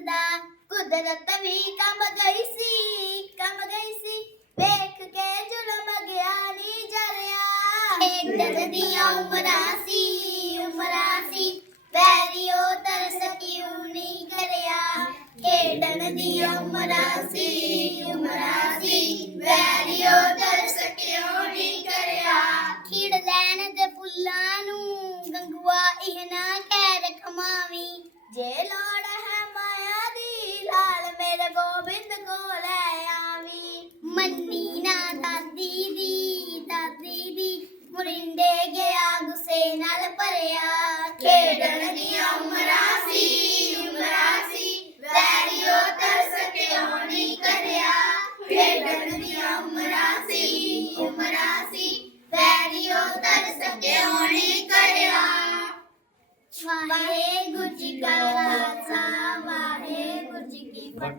ਚੰਦ ਕੁਦਰਤ ਵੀ ਕੰਮ ਗਈ ਸੀ ਕੰਮ ਗਈ ਸੀ। ਵੇਖ ਕੇ ਜ਼ੁਲਮ ਗਿਆ ਨਹੀਂ ਜਰਿਆ। ਦੀਆਂ ਉਮਰਾਂ ਸੀ ਉਮਰਾਂ ਸੀ। ਵੈਰੀਓ ਤਰਸ ਕਿਉਂ ਨਹੀਂ ਕਰਿਆ? ਖੇਡਣ ਦੀਆਂ ਉਮਰਾਂ ਸੀ ਉਮਰਾਂ ਸੀ। ਵੈਰੀਓ ਤਰਸ ਕਿਉਂ ਨਹੀਂ ਕਰਿਆ? ਖਿੜ ਲੈਣ ਤੇ ਫੁੱਲਾਂ ਨੂੰ ਗੰਗੂਆ ਇਹਨਾਂ ਮੁਰਿੰਡੇ ਗਿਆ ਗੁੱਸੇ ਨਾਲ ਭਰਿਆ। ਖੇਡਣ ਦੀਆਂ ਉਮਰਾਂ ਸੀ ਉਮਰਾਂ ਸੀ। ਵੈਰੀਓ ਤਰਸ ਕਿਉਂ ਨਹੀਂ ਕਰਿਆ। ਖੇਡਣ ਦੀਆਂ ਉਮਰਾਂ ਸੀ ਉਮਰਾਂ ਸੀ। ਵੈਰੀਓ ਤਰਸ ਕਿਉਂ ਨਹੀਂ ਕਰਿਆ। ਵਾਹਿਗੁਰੂ ਜੀ ਕਾ ਖਾਲਸਾ, ਵਾਹਿਗੁਰੂ ਜੀ ਕੀ ਫਤਿਹ।